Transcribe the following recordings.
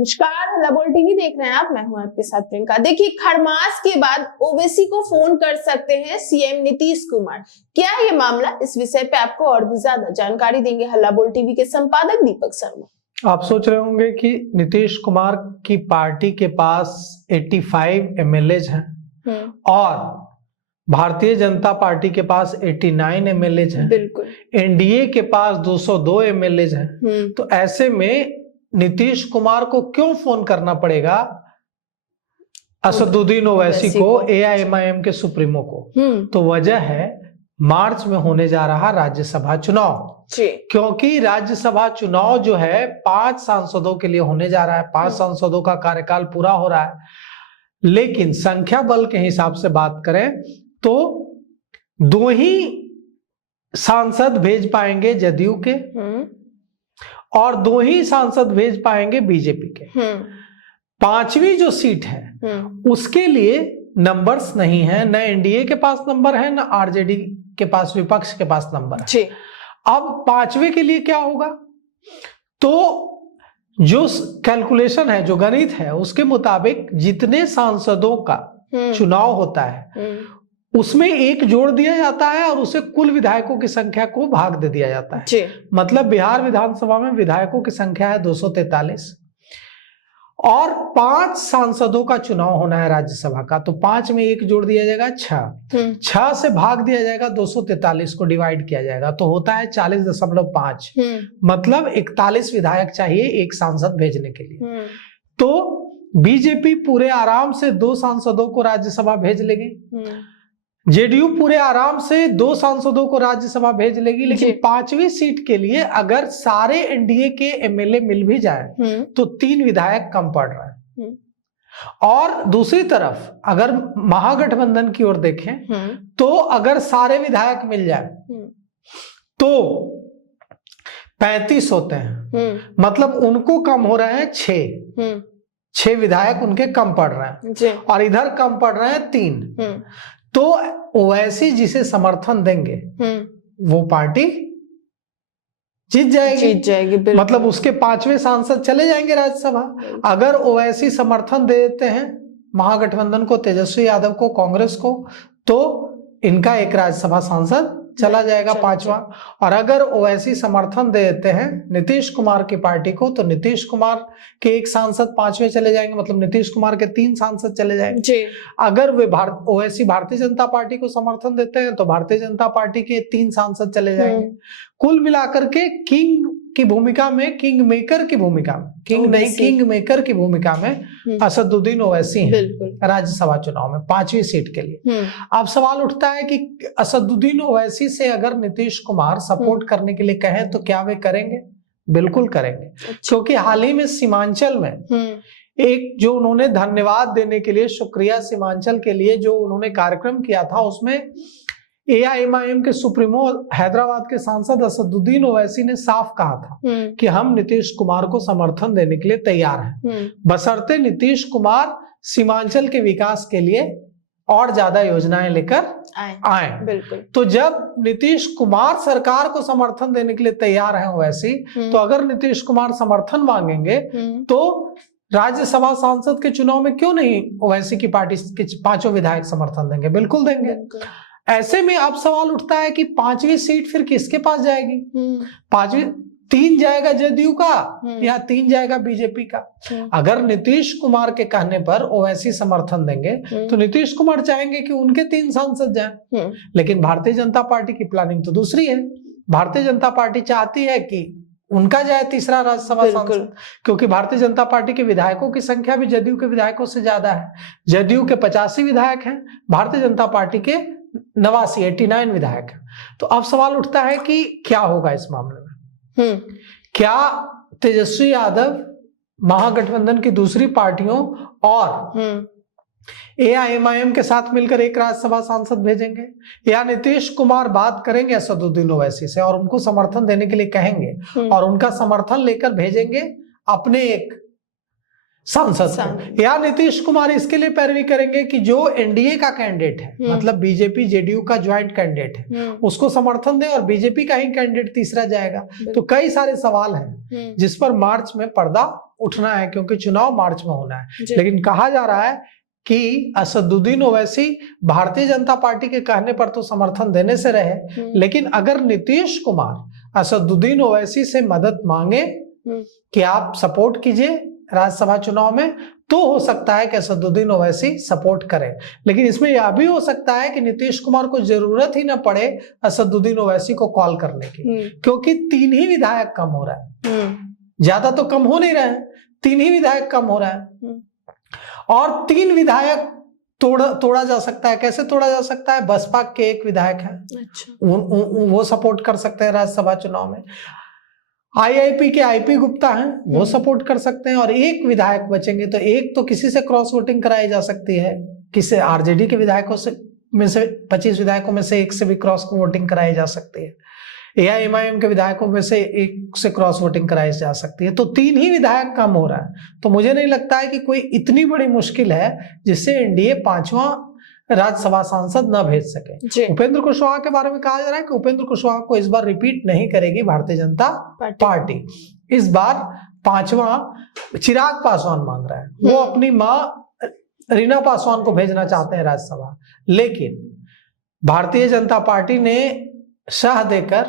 नमस्कार, हल्ला टीवी देख रहे हैं आप। मैं हूं आपके साथ प्रियंका। देखिए, खरमास के बाद ओवैसी को फोन कर सकते हैं सीएम नीतीश कुमार। क्या ये मामला? इस विषय पे आपको और भी ज्यादा जानकारी देंगे हल्ला टीवी के संपादक दीपक शर्मा। आप सोच रहे होंगे कि नीतीश कुमार की पार्टी के पास 85 एमएलए हैं और भारतीय जनता पार्टी के पास 89 एमएलए हैं। बिल्कुल। एनडीए के पास 202 एमएलए हैं। तो ऐसे में नीतीश कुमार को क्यों फोन करना पड़ेगा असदुद्दीन ओवैसी को, एआईएमआईएम के सुप्रीमो को? तो वजह है मार्च में होने जा रहा राज्यसभा चुनाव। क्योंकि राज्यसभा चुनाव जो है 5 सांसदों के लिए होने जा रहा है। 5 सांसदों का कार्यकाल पूरा हो रहा है, लेकिन संख्या बल के हिसाब से बात करें तो 2 ही सांसद भेज पाएंगे जदयू के और 2 ही सांसद भेज पाएंगे बीजेपी के। 5वीं जो सीट है उसके लिए नंबर्स नहीं है, न एनडीए के पास नंबर है, न आरजेडी के पास, विपक्ष के पास नंबर है। अब 5वें के लिए क्या होगा? तो जो कैलकुलेशन है, जो गणित है, उसके मुताबिक जितने सांसदों का चुनाव होता है उसमें 1 जोड़ दिया जाता है और उसे कुल विधायकों की संख्या को भाग दे दिया जाता है। मतलब बिहार विधानसभा में विधायकों की संख्या है 243 और 5 सांसदों का चुनाव होना है राज्यसभा का। तो 5 में 1 जोड़ दिया जाएगा 6 से भाग दिया जाएगा 243 को डिवाइड किया जाएगा तो होता है 40.5। मतलब 41 विधायक चाहिए 1 सांसद भेजने के लिए। तो बीजेपी पूरे आराम से 2 सांसदों को राज्यसभा भेज लेगी, जेडीयू पूरे आराम से 2 सांसदों को राज्यसभा भेज लेगी। लेकिन 5वीं सीट के लिए अगर सारे एनडीए के एमएलए मिल भी जाए तो 3 विधायक कम पड़ रहा है। और दूसरी तरफ अगर महागठबंधन की ओर देखें तो अगर सारे विधायक मिल जाए तो 35 होते हैं। मतलब उनको कम हो रहे हैं 6 विधायक उनके कम पड़ रहे हैं और इधर कम पड़ रहे हैं 3। तो ओवैसी जिसे समर्थन देंगे वो पार्टी जीत जाएगी। मतलब उसके 5वें सांसद चले जाएंगे राज्यसभा। अगर ओवैसी समर्थन दे देते हैं महागठबंधन को, तेजस्वी यादव को, कांग्रेस को, तो इनका 1 राज्यसभा सांसद चला जाएगा 5वां। और अगर ओवैसी समर्थन दे देते हैं नीतीश कुमार की पार्टी को तो नीतीश कुमार के 1 सांसद 5वें चले जाएंगे। मतलब नीतीश कुमार के 3 सांसद चले जाएंगे। अगर वे ओवैसी भारतीय जनता पार्टी को समर्थन देते हैं तो भारतीय जनता पार्टी के 3 सांसद चले जाएंगे। कुल मिलाकर के किंग की भूमिका में, किंग मेकर की भूमिका में, किंग मेकर की भूमिका में असदुद्दीन ओवैसी हैं राज्यसभा चुनाव में 5वीं सीट के लिए। अब सवाल उठता है कि असदुद्दीन ओवैसी से अगर नीतीश कुमार सपोर्ट करने के लिए कहें तो क्या वे करेंगे? बिल्कुल करेंगे। क्योंकि हाल ही में सीमांचल में एक जो उन्होंने धन्यवाद देने के लिए, शुक्रिया सीमांचल के लिए जो उन्होंने कार्यक्रम किया था, उसमें एआईएमआईएम के सुप्रीमो हैदराबाद के सांसद असदुद्दीन ओवैसी ने साफ कहा था कि हम नीतीश कुमार को समर्थन देने के लिए तैयार हैं, बशर्ते नीतीश कुमार सीमांचल के विकास के लिए और ज्यादा योजनाएं लेकर आए। बिल्कुल। तो जब नीतीश कुमार सरकार को समर्थन देने के लिए तैयार हैं ओवैसी, तो अगर नीतीश कुमार समर्थन मांगेंगे तो राज्यसभा सांसद के चुनाव में क्यों नहीं ओवैसी की पार्टी के 5 विधायक समर्थन देंगे? बिल्कुल देंगे। ऐसे में अब सवाल उठता है कि 5वीं सीट फिर किसके पास जाएगी? 5वीं 3 जाएगा जदयू का या 3 जाएगा बीजेपी का? अगर नीतीश कुमार के कहने पर ओवैसी समर्थन देंगे तो नीतीश कुमार चाहेंगे कि उनके 3 सांसद जाएं। लेकिन भारतीय जनता पार्टी की प्लानिंग तो दूसरी है। भारतीय जनता पार्टी चाहती है कि उनका जाए तीसरा राज्यसभा सांसद, क्योंकि भारतीय जनता पार्टी के विधायकों की संख्या भी जदयू के विधायकों से ज्यादा है। जदयू के 85 विधायक हैं, भारतीय जनता पार्टी के 89 विधायक हैं। तो अब सवाल उठता है कि क्या होगा इस मामले में? क्या तेजस्वी यादव महागठबंधन की दूसरी पार्टियों और एआईएमआईएम के साथ मिलकर 1 राज्यसभा सांसद भेजेंगे, या नीतीश कुमार बात करेंगे असदुद्दीन ओवैसी से और उनको समर्थन देने के लिए कहेंगे और उनका समर्थन लेकर भेजेंगे अपने 1 सांसद, या नीतीश कुमार इसके लिए पैरवी करेंगे कि जो एनडीए का कैंडिडेट है, मतलब बीजेपी जेडीयू का ज्वाइंट कैंडिडेट है, उसको समर्थन दे और बीजेपी का ही कैंडिडेट तीसरा जाएगा। तो कई सारे सवाल हैं जिस पर मार्च में पर्दा उठना है क्योंकि चुनाव मार्च में होना है। लेकिन कहा जा रहा है कि असदुद्दीन ओवैसी भारतीय जनता पार्टी के कहने पर तो समर्थन देने से रहे, लेकिन अगर नीतीश कुमार असदुद्दीन ओवैसी से मदद मांगे कि आप सपोर्ट कीजिए राज्यसभा चुनाव में, तो हो सकता है कि असदुद्दीन ओवैसी सपोर्ट करें। लेकिन इसमें यह भी हो सकता है कि नीतीश कुमार को जरूरत ही ना पड़े असदुद्दीन ओवैसी को कॉल करने की, क्योंकि 3 ही विधायक कम हो रहा है, ज्यादा तो कम हो नहीं रहे हैं, 3 ही विधायक कम हो रहा है। और 3 विधायक तोड़ा जा सकता है। कैसे तोड़ा जा सकता है? बसपा के 1 विधायक है, वो सपोर्ट कर सकते हैं राज्यसभा चुनाव में। आईआईपी के आईपी गुप्ता हैं, वो सपोर्ट कर सकते हैं। और 1 विधायक बचेंगे, तो एक तो किसी से क्रॉस वोटिंग कराई जा सकती है, किसी आरजेडी के विधायकों से में से 25 विधायकों में से 1 से भी क्रॉस वोटिंग कराई जा सकती है, एआईएमआईएम के विधायकों में से 1 से क्रॉस वोटिंग कराई जा सकती है। तो 3 ही विधायक कम हो रहा है। तो मुझे नहीं लगता है कि कोई इतनी बड़ी मुश्किल है जिससे एनडीए 5वां राज्यसभा सांसद न भेज सके। उपेंद्र कुशवाहा के बारे में कहा जा रहा है कि उपेंद्र कुशवाहा को इस बार रिपीट नहीं करेगी भारतीय जनता पार्टी। इस बार 5वां चिराग पासवान मांग रहा है, वो अपनी मां रीना पासवान को भेजना चाहते हैं राज्यसभा। लेकिन भारतीय जनता पार्टी ने शाह देकर,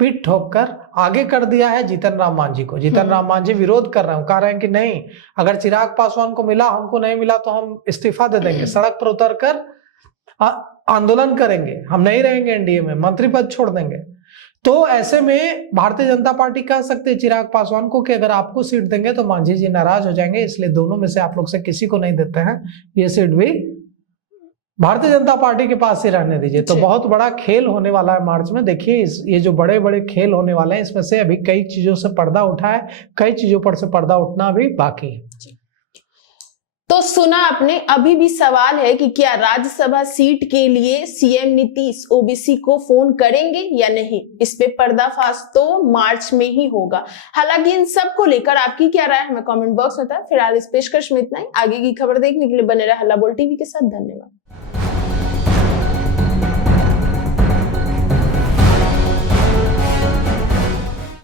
पीठ ठोककर आगे कर दिया है जीतन राम मांझी को। जीतन राम मांझी विरोध कर रहे हैं, कह रहे हैं कि नहीं, अगर चिराग पासवान को मिला, हमको नहीं मिला तो हम इस्तीफा दे देंगे, सड़क पर उतरकर आंदोलन करेंगे, हम नहीं रहेंगे एनडीए में, मंत्री पद छोड़ देंगे। तो ऐसे में भारतीय जनता पार्टी कह सकते हैं चिराग पासवान को कि अगर आपको सीट देंगे तो मांझी जी नाराज हो जाएंगे, इसलिए दोनों में से आप लोग से किसी को नहीं देते हैं, ये सीट भी भारतीय जनता पार्टी के पास ही रहने दीजिए। तो बहुत बड़ा खेल होने वाला है मार्च में। देखिए ये जो बड़े बड़े खेल होने वाले हैं, इसमें से अभी कई चीजों से पर्दा उठा है, कई चीजों पर से पर्दा उठना भी बाकी है। तो सुना आपने, अभी भी सवाल है कि क्या राज्यसभा सीट के लिए सीएम नीतीश ओबीसी को फोन करेंगे या नहीं। इस पे पर्दाफाश तो मार्च में ही होगा। हालांकि इन सब को लेकर आपकी क्या राय है हमें कमेंट बॉक्स में बताएं। फिलहाल इस पेशकश में इतना ही। आगे की खबर देखने के लिए बने रहे हल्ला बोल टीवी के साथ। धन्यवाद।